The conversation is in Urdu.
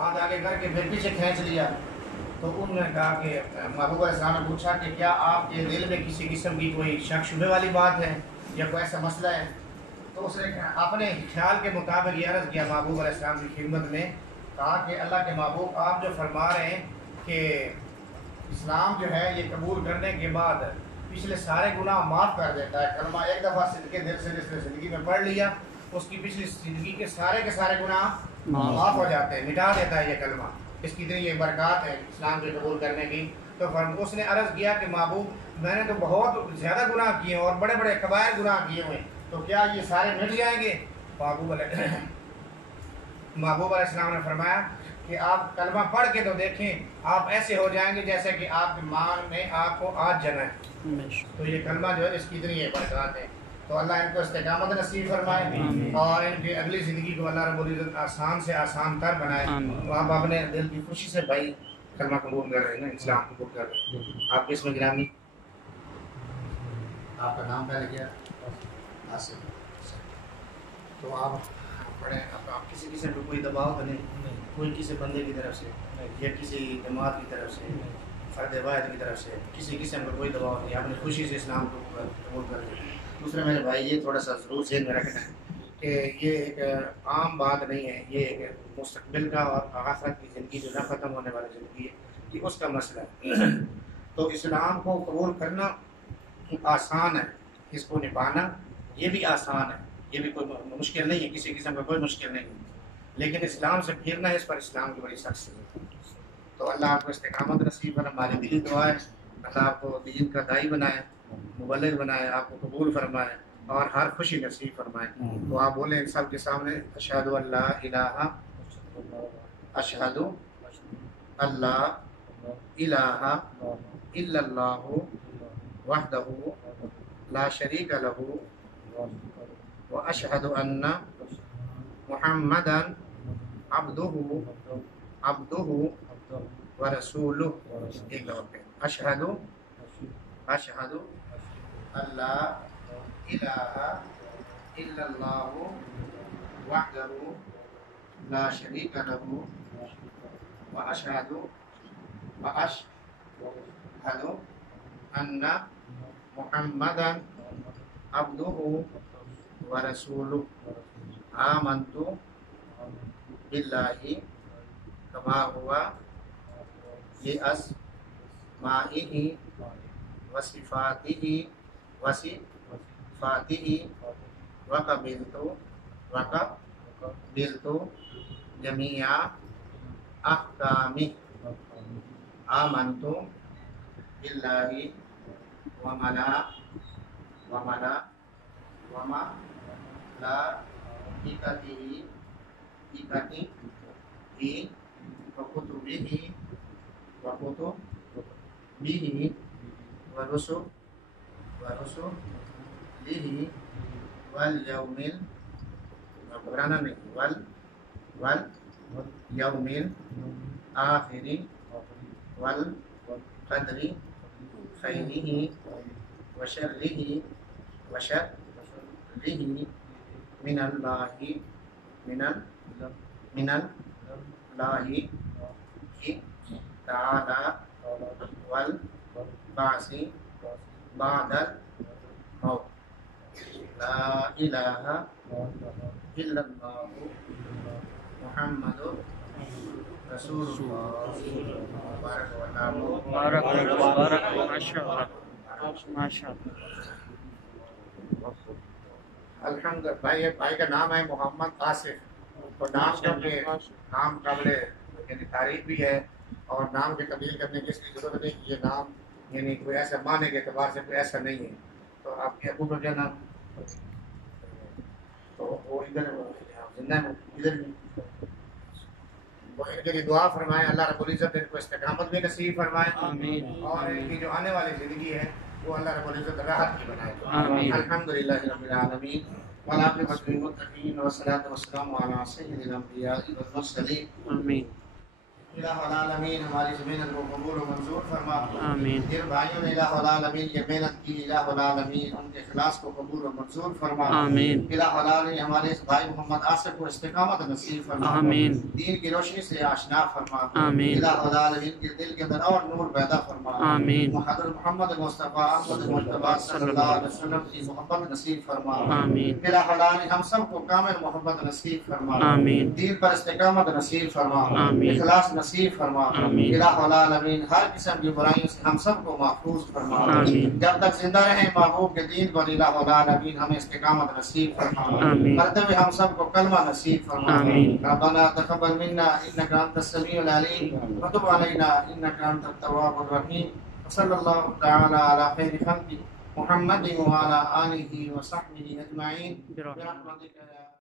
ہاتھ آگے کر کے پھر پیچھے کھینچ لیا. تو انہوں نے کہا کہ محبوب علیہ السلام نے پوچھا کہ کیا آپ کے دل میں کسی قسم کی کوئی شک شبہ والی بات ہے یا کوئی ایسا مسئلہ ہے؟ تو اس نے اپنے خیال کے مطابق یہ عرض کیا محبوب علیہ السلام کی خدمت میں، کہا کہ اللہ کے محبوب آپ جو فرما رہے ہیں کہ اسلام جو ہے یہ قبول کرنے کے بعد پچھلے سارے گناہ معاف کر دیتا ہے. کلمہ ایک دفعہ صدقے دل سے جس نے زندگی میں پڑھ لیا اس کی پچھلی زندگی کے سارے گناہ معاف ہو جاتے ہیں، مٹا دیتا ہے یہ کلمہ. اس کی اتنی یہ برکات ہے اسلام کے قبول کرنے کی. تو اس نے عرض کیا کہ محبوب میں نے تو بہت زیادہ گناہ کیے ہیں اور بڑے بڑے کبائر گناہ کیے ہوئے ہیں، تو کیا یہ سارے مٹ جائیں گے؟ محبوب علیہ السلام نے فرمایا کہ آپ کلمہ پڑھ کے تو دیکھیں، آپ ایسے ہو جائیں گے جیسے کہ آپ کی ماں نے آپ کو آج جنا ہے. تو یہ کلمہ جو ہے اس کی اتنی برکات ہے. تو اللہ ان کو استقامت نصیب فرمائے اور ان کی اگلی زندگی کو اللہ رب العزت آسان سے آسان تر بنائے. تو آپ اپنے دل کی خوشی سے بھائی کلمہ قبول کر رہے ہیں نا، اسلام قبول کر رہے ہیں. آپ کے اس میں گرامی آپ کا نام پہلے کیا؟ آصف. تو آپ پڑھیں. آپ کسی قسم کو کوئی دباؤ تو نہیں، کوئی کسی بندے کی طرف سے یا کسی جماعت کی طرف سے، فرد واحد کی طرف سے کسی قسم کا کوئی دباؤ نہیں، اپنی خوشی سے اسلام کو قبول کر لیں. دوسرا میرے بھائی یہ تھوڑا سا ضرور ذہن میں رکھنا ہے کہ یہ ایک عام بات نہیں ہے، یہ ایک مستقبل کا اور آخرت کی زندگی جو نہ ختم ہونے والی زندگی ہے یہ اس کا مسئلہ ہے. تو اسلام کو قبول کرنا آسان ہے، اس کو نبھانا یہ بھی آسان ہے، یہ بھی کوئی مشکل نہیں ہے، کسی قسم کا کوئی مشکل نہیں ہے. لیکن اسلام سے پھرنا ہے، اس پر اسلام کی بڑی سخت ہے. تو اللہ آپ کو استقامت نصیب کرے. ہماری دلی دعا ہے اللہ آپ کو دین کا داعی بنائے، مبلغ بنائے، آپ کو قبول فرمائے اور ہر خوشی نصیب فرمائے. تو آپ بولیں ان سب کے سامنے اشہد اللہ الہ اشہد اللہ الہ الا اللہ وحدہ لا شریک لہ واشہد ان محمدا عبدہ ورسولہ. ایک دفعہ اشہد اللہ الہ الا اللہ وحدہ لا شریک لہ واشہد ان محمدا عبدہ ورسولہ. آمنت باللہ کما ہوا بأسمائہ وصفاتہ وقبلت جمیع احکامہ. آمنت باللہ وملائکتہ وکتبہ ورسلہ والیوم الآخر والقدر خیرہ وشرہ من اللہ تعالی والبعث بعد الموت. لا الہ الا اللہ محمد رسول اللہ. بارک ماشاء اللہ. الحمد. بھائی کا نام ہے محمد آصف. اور نام نام قابل یعنی تعریف بھی ہے اور نام کی تبدیل کرنے کی اس کی ضرورت نہیں کہ یہ نام یعنی کوئی ایسا معنی کے اعتبار سے کوئی ایسا نہیں ہے. تو آپ کے ابو کا کیا نام؟ تو وہ ادھر زندہ ہے، ادھر وہ ان کے لیے دعا فرمائے اللہ رب العزت ان کو استقامت بھی نصیب فرمائے اور ان کی جو آنے والی زندگی ہے وہ اللہ رب العزت راحت کی بنائے. الحمدللہ رب العالمین والعاقبۃ للمتقین والصلاۃ والسلام علی سید الانبیاء والمرسلین. آمین. الہ العالمین ہماری اس محنت کو قبول و منظور فرما. آمین. جن بھائیوں نے الہ العالمین یہ محنت کی، الہ العالمین ان کے اخلاص کو قبول و منظور فرما. آمین. الہ العالمین ہمارے اس بھائی محمد آصف کو استقامت نصیب فرما. آمین. دین کی روشنی سے آشنا فرما. آمین. الہ العالمین کے دل کے اندر اور نور پیدا فرما. آمین. حضرت محمد مصطفیٰ احمد مجتبیٰ صلی اللہ علیہ وسلم کی محبت نصیب فرما. آمین. الہ العالمین ہم سب کو کامل محبت نصیب فرما. آمین. دین پر استقامت نصیب فرما. آمین. اخلاص نصیب فرما. آمین. الہ العالمین ہر قسم کی برائیوں سے ہم سب کو محفوظ فرما. آمین. جب تک زندہ رہیں محبوب کے دین پر الہ العالمین ہمیں استقامت نصیب فرما. آمین. کرتے ہوئے ہم سب کو کلمہ نصیب فرما. آمین. ربنا تقبل منا انک انت السمیع العلیم وتب علینا انک انت التواب الرحیم. صلی اللہ تعالی علی خیر خلق محمد وعلی آلہ وصحبہ اجمعین برحمتک یا